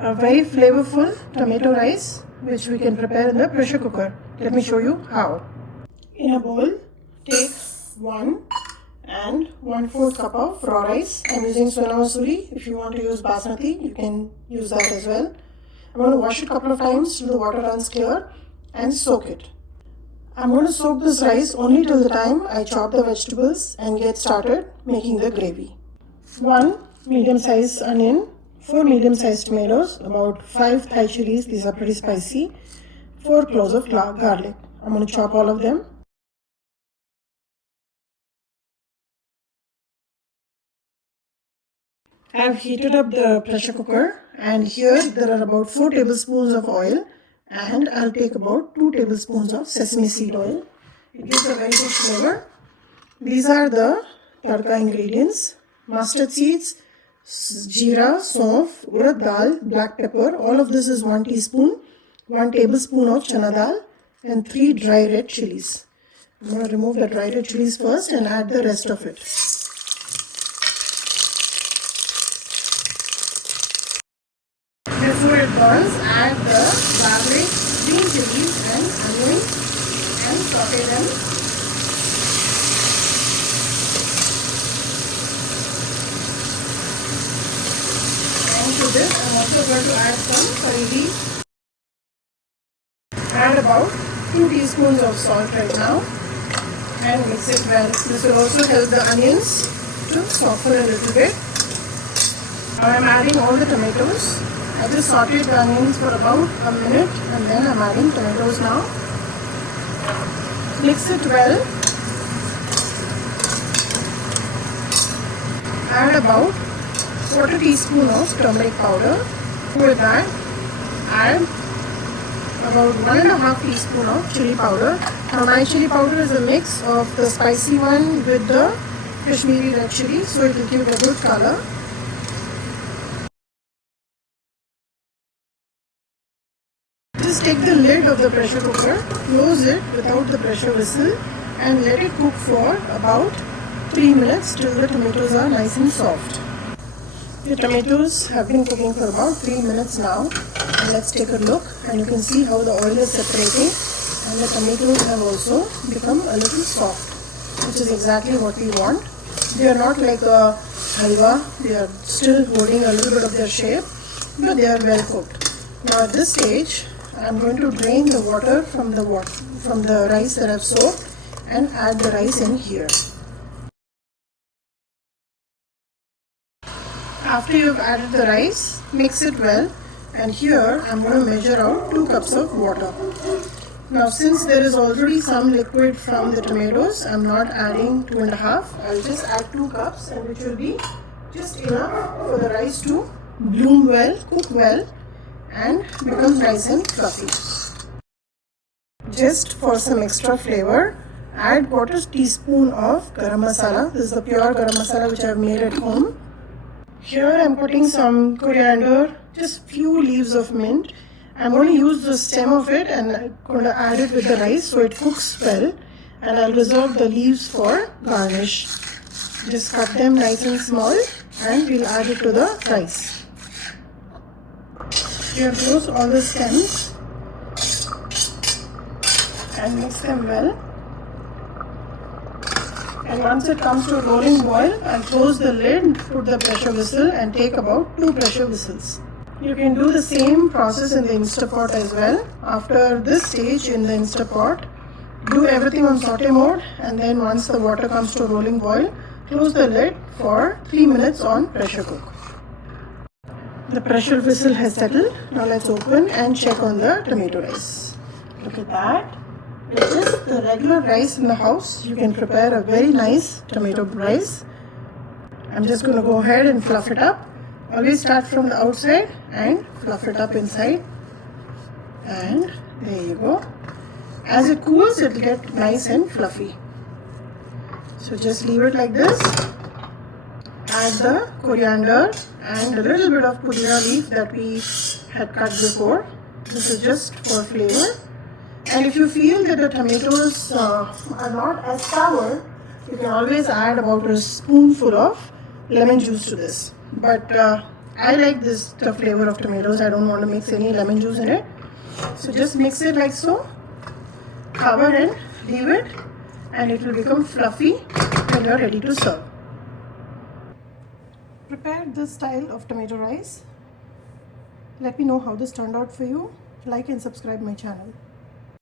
a very flavorful tomato rice which we can prepare in the pressure cooker. Let me show you how. In a bowl, take 1 and 1/4 cup of raw rice. I'm using Sona Masuri. If you want to use basmati, you can use that as well. I'm going to wash it a couple of times till the water runs clear and soak it. I'm going to soak this rice only till the time I chop the vegetables and get started making the gravy. 1 medium-sized onion, 4 medium-sized tomatoes, about 5 Thai chilies, these are pretty spicy, 4 cloves of garlic. I'm going to chop all of them. I've heated up the pressure cooker and here there are about 4 tablespoons of oil and I'll take about 2 tablespoons of sesame seed oil. It gives a very good flavor. These are the Tadka ingredients: mustard seeds, jeera, saunf, urad dal, black pepper. All of this is 1 teaspoon, 1 tablespoon of chana dal and 3 dry red chilies. I'm going to remove the dry red chilies first and add the rest of it. Before it burns, add the garlic, green chilies and onion and saute them. And to this, I'm also going to add some curry leaves. Add about 2 teaspoons of salt right now and mix it well. This will also help the onions to soften a little bit. Now I'm adding all the tomatoes. I just sauteed the onions for about a minute and then I'm adding tomatoes now. Mix it well. Add about 1/4 teaspoon of turmeric powder. With that, add about 1.5 teaspoon of chili powder. Now my chili powder is a mix of the spicy one with the Kashmiri red chili, so it will give a good color. Just take the lid of the pressure cooker, close it without the pressure whistle and let it cook for about 3 minutes till the tomatoes are nice and soft. The tomatoes have been cooking for about 3 minutes now. And let's take a look and you can see how the oil is separating and the tomatoes have also become a little soft, which is exactly what we want. They are not like a halwa, they are still holding a little bit of their shape, but they are well cooked. Now at this stage, I'm going to drain the water from the rice that I've soaked and add the rice in here. After you've added the rice, mix it well, and here I'm going to measure out 2 cups of water. Now since there is already some liquid from the tomatoes, I'm not adding 2.5. I'll just add 2 cups and which will be just enough for the rice to bloom well, cook well and become nice and fluffy. Just for some extra flavor, add 1/4 teaspoon of garam masala. This is the pure garam masala which I have made at home. Here I am putting some coriander, just few leaves of mint. I'm going to use the stem of it and I'm going to add it with the rice so it cooks well, and I'll reserve the leaves for garnish. Just cut them nice and small and we'll add it to the rice. Here goes all the stems and mix them well. And once it comes to a rolling boil, I'll close the lid, put the pressure whistle and take about 2 pressure whistles. You can do the same process in the Instapot as well. After this stage in the Instapot, do everything on saute mode and then once the water comes to a rolling boil, close the lid for 3 minutes on pressure cook. The pressure whistle has settled. Now let's open and check on the tomato rice. Look at that. With just the regular rice in the house, you can prepare a very nice tomato rice. I'm just going to go ahead and fluff it up. Always start from the outside and fluff it up inside. And there you go. As it cools, it will get nice and fluffy. So just leave it like this. Add the coriander and a little bit of pudina leaf that we had cut before. This is just for flavor. And if you feel that the tomatoes are not as sour, you can always add about a spoonful of lemon juice to this. But I like this, the flavor of tomatoes. I don't want to mix any lemon juice in it. So just mix it like so, cover and leave it, and it will become fluffy when you are ready to serve. Prepare this style of tomato rice. Let me know how this turned out for you. Like and subscribe my channel.